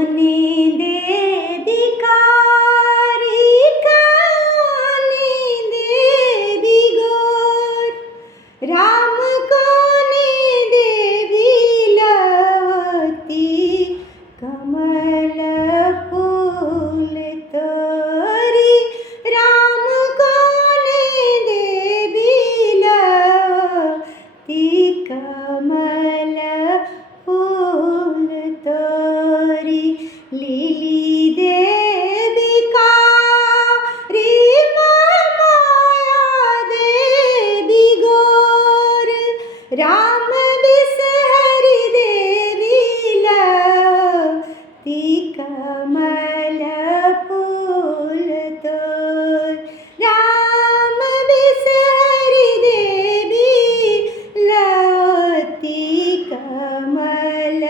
दे भिकारी कोनी दे बिगोर राम कोनी दे बिलवती कमल फूल तोरी राम कोनी दे बिलवती कमल फूल तोरी लीली देवी कारी माया देवी गोर राम बिसहरि देवी लवती कमल फूल तोर राम बिसहरि देवी लवती कमल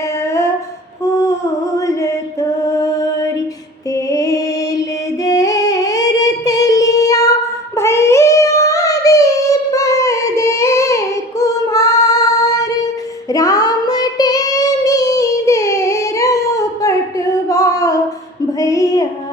फूल तोरी तेल देर तेलिया भैया दीप दे कुम्हार राम टेमी देर पटवा भैया